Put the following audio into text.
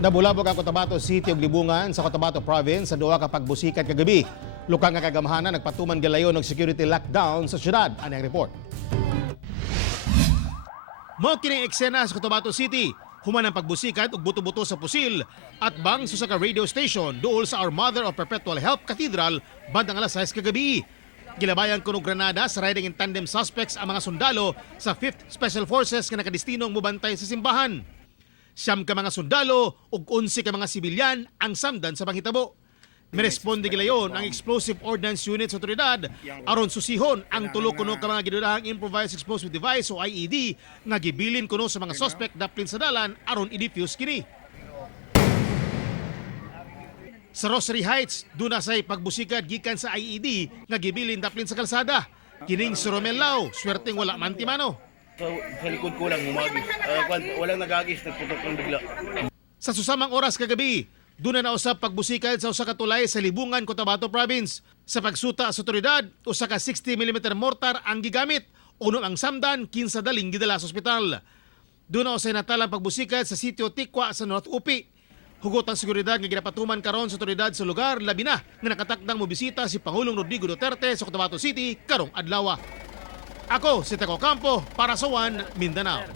Nabulabog ang Cotabato City ug Libungan sa Cotabato Province sa duha ka pagbusikat kagabi. Lukang nga kagamhanan nagpatuman galayon og security lockdown sa syudad. Ani ang report. Mao kining eksena sa Cotabato City. Human ang pagbusikat ug buto-buto sa pusil at bang sa ka radio station duol sa Our Mother of Perpetual Help Cathedral bandang alas 6 kagabi. Gilabayan kuno granada sa riding in tandem suspects ang mga sundalo sa 5th Special Forces nga nakadestinong mubantay sa simbahan. Siyam ka mga sundalo ug 11 ka mga sibilyan ang samdan sa panghitabo. Meresponde gilayon ang Explosive Ordnance Unit sa otoridad aron susihon ang tulo kuno ka mga ginudahang improvised explosive device o IED nga gibilin kuno sa mga suspect daplin sa dalan aron i-defuse kini. Sa Rosary Heights, duna say pagbusikad gikan sa IED nga gibilin daplin sa kalsada. Kining si Romel Lau, swerteng wala man timano. Sa likod ko lang humagis. Walang nagagis, nagputok ng bigla. Sa susamang oras kagabi, doon na usab pagbusikad sa usa ka tulay sa Libungan, Cotabato Province. Sa pagsuta sa otoridad, usa ka 60mm mortar ang gigamit. Uno ang samdan, 15 daling gidala sa ospital. Doon na usay natalang pagbusikad sa sitio Tikwa sa North Upi. Hugot ang seguridad nga ginapatuman karon sa otoridad sa lugar, labi na nga nakatakdang mobisita si Pangulong Rodrigo Duterte sa Cotabato City karong adlaw. Ako si Teco Campo para sa One Mindanao.